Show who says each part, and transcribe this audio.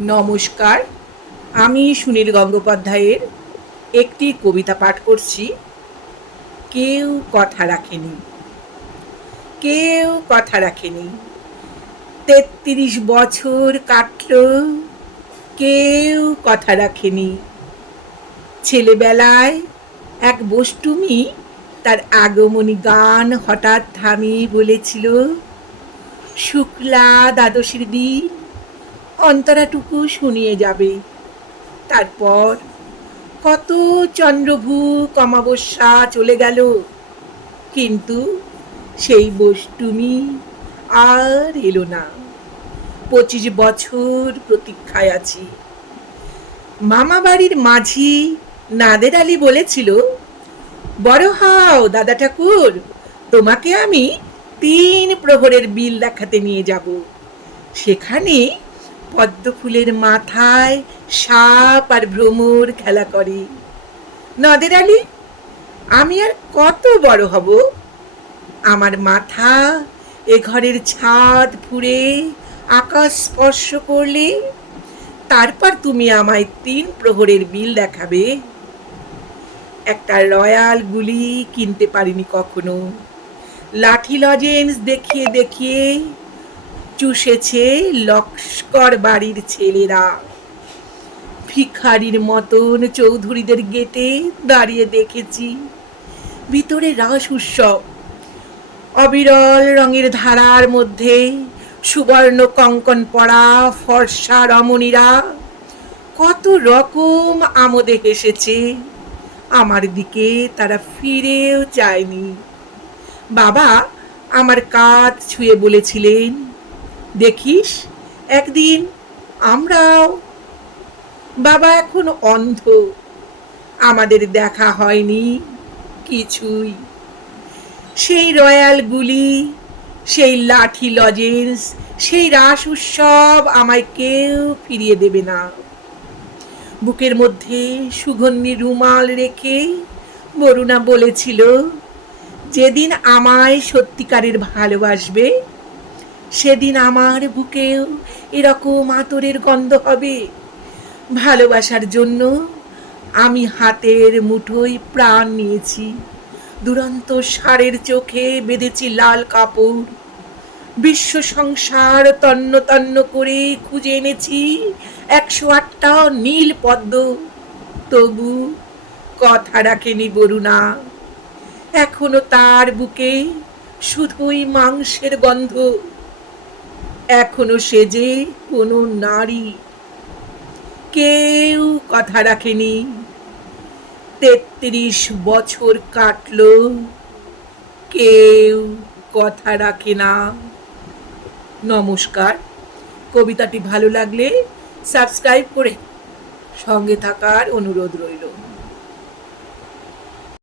Speaker 1: নমস্কার, আমি সুনীল গঙ্গোপাধ্যায়ের একটি কবিতা পাঠ করছি। কেউ কথা রাখেনি, কেউ কথা রাখেনি। তেত্রিশ বছর কাটল, কেউ কথা রাখেনি। ছেলেবেলায় এক বষ্টুমি তার আগমনী গান হঠাৎ থামিয়ে বলেছিল, শুক্লা দ্বাদশীর দিন অন্তরাটুকু শুনিয়ে যাবে। তারপর কত চন্দ্রভূ অমাবস্যা চলে গেল। কিন্তু সেই বষ্টুমি আর এলো না। পঁচিশ বছর প্রতীক্ষায় আছি। মামা বাড়ির মাঝি নাদের আলী বলেছিল, বড় হাও দাদা ঠাকুর, তোমাকে আমি তিন প্রহরের বিল দেখাতে নিয়ে যাব। সেখানে পদ্ম ফুলের মাথায় সাপ আর ভ্রমর খেলা করে। নদের আলী, আমি আর কত বড় হব? আমার মাথা এ ঘরের ছাদ ফুঁড়ে আকাশ স্পর্শ করলে তারপর তুমি আমায় তিন প্রহরের বিল দেখাবে। একটা রয়্যাল গুলি কিনতে পারিনি কখনো। লাঠি লজেন্স দেখিয়ে দেখিয়ে চুষেছে লস্কর বাড়ির ছেলেরা। ভিখারির মতন চৌধুরীদের গেটে দাঁড়িয়ে দেখেছি। ভিতরে রাস উৎসব। অবিরল রঙের ধারার মধ্যে সুবর্ণ কঙ্কন পড়া ফর্সা রমণীরা কত রকম আমোদে হেসেছে। আমার দিকে তারা ফিরেও চায়নি। বাবা আমার কাঁধ ছুঁয়ে বলেছিলেন দেখিস, একদিন আমরাও, বাবা এখন অন্ধ, আমাদের দেখা হয়নি কিছুই। সেই রয়্যাল গুলি, সেই লাঠি লজেন্স, সেই রাস উৎসব আমায় কেউ ফিরিয়ে দেবে না। বুকের মধ্যে সুগন্ধি রুমাল রেখে বরুণা বলেছিল, যেদিন আমায় সত্যিকারের ভালোবাসবে সেদিন আমার বুকেও এরকম আতরের গন্ধ হবে। ভালোবাসার জন্য আমি হাতের মুঠোয় প্রাণ নিয়েছি। দুরন্ত সারের চোখে বেঁধেছি লাল কাপড়। বিশ্ব সংসার তন্ন তন্ন করে খুঁজে এনেছি একশো আটটা নীল পদ্ম। তবু কথা রাখেনি বরুণা। এখনও তার বুকে শুধুই মাংসের গন্ধ। এখনও সে যে কোনো নারী। কেউ কথা রাখেনি। তেত্রিশ বছর কাটলো। কেউ কথা রাখে না। নমস্কার। কবিতাটি ভালো লাগলে সাবস্ক্রাইব করে সঙ্গে থাকার অনুরোধ রইল।